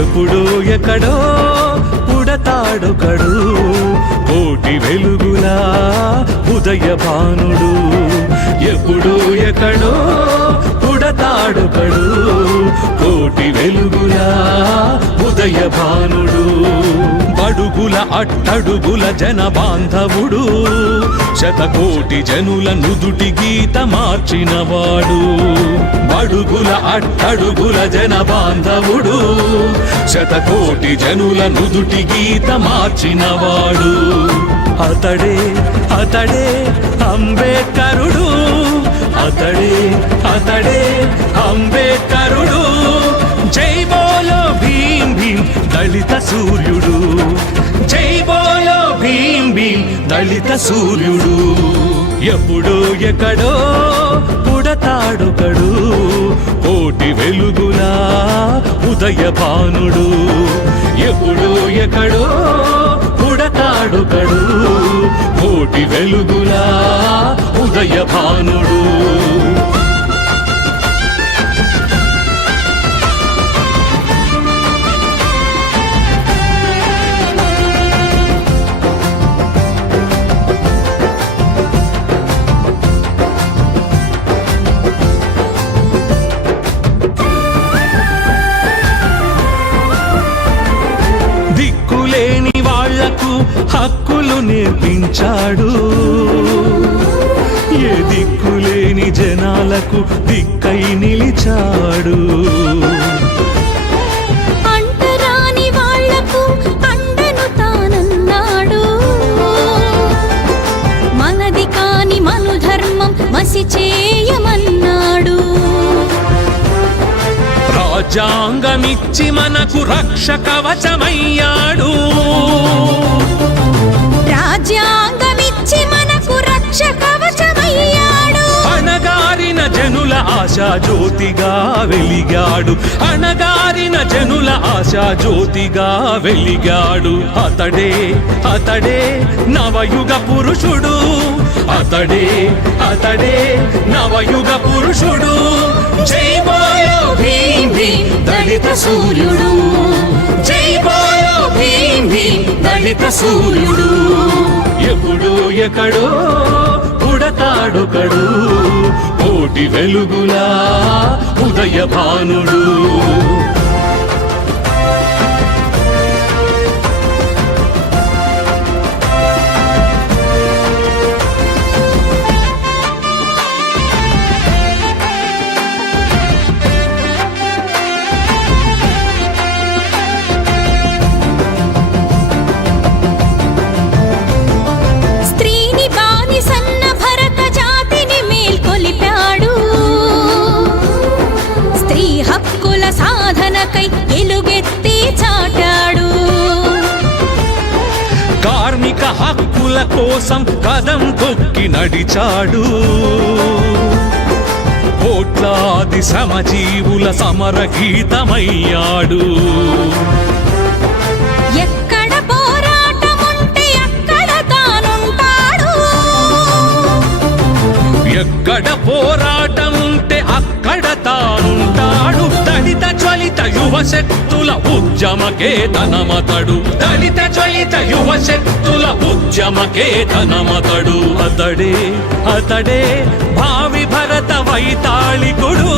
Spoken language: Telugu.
ఎప్పుడో ఎక్కడో పుడతాడొకడు కోటి వెలుగులా ఉదయ భానుడు. ఎప్పుడో ఎక్కడో పుడతాడొకడు కోటి వెలుగులా ఉదయ భానుడు. బడుగుల అట్టడుగుల జన బాంధవుడు శతకోటి జనుల నుదుటి గీత మార్చినవాడు. బడుగుల అట్టడుగుల జన బాంధవుడు శతకోటి జనుల నుదుటి గీత మార్చినవాడు. అతడే అతడే అంబేద్కరుడు, అతడే అతడే అంబేద్కరుడు. జై బోలో భీమ్ భీమ్ దళిత సూర్యుడు, జై బోలో భీమ్ భీమ్ దళిత సూర్యుడు. ఎప్పుడో ఎక్కడో పుడతాడొకడు కోటి వెలుగులా ఉదయ భానుడు. ఎప్పుడో ఎక్కడో పుడతాడొకడు కోటి వెలుగులా ఉదయ భానుడు. హక్కులు నేర్పించాడు, ఏ దిక్కులేని జనాలకు దిక్కై నిలిచాడు. అంటరాని వాళ్లకు అండను తానన్నాడు, మనది కాని మను ధర్మం మసి చేయమన్నాడు. రాజ్యాంగమిచ్చి మనకు రక్ష కవచమయ్యాడు, రాజ్యాంగమిచ్చి మనకు రక్ష కవచమయ్యాడు. అణగారిన జనుల ఆశా జ్యోతిగా వెలిగాడు, అణగారిన జనుల ఆశా జ్యోతిగా వెలిగాడు. అతడే అతడే నవయుగ పురుషుడు, అతడే అతడే నవయుగ పురుషుడు. జై బోలో భీమ్ భీమ్ దళిత సూర్యుడు, జై బోలో భీమ్ భీమ్ దళిత సూర్యుడు. ఎప్పుడో ఎక్కడో పుడతాడొకడు కోటి వెలుగులా ఉదయ భానుడు. హక్కుల సాధనకై ఎలుగెత్తి చాటాడు, కార్మిక హక్కుల కోసం కదం తొక్కి నడిచాడు. కోట్లాది శ్రమజీవుల సమర గీతమయ్యాడు. ఎక్కడ పోరాటముంటే అక్కడ తానుంటాడు, ఎక్కడ పోరాటముంటే అక్కడ తానుంటాడు. దళిత జ్వలిత యువ శక్తుల ఉద్యమకే తనమతడు, దళిత జ్వలిత యువ శక్తుల ఉద్యమకే తనమతడు. అతడే అతడే భావి భరత వైతాళికుడు.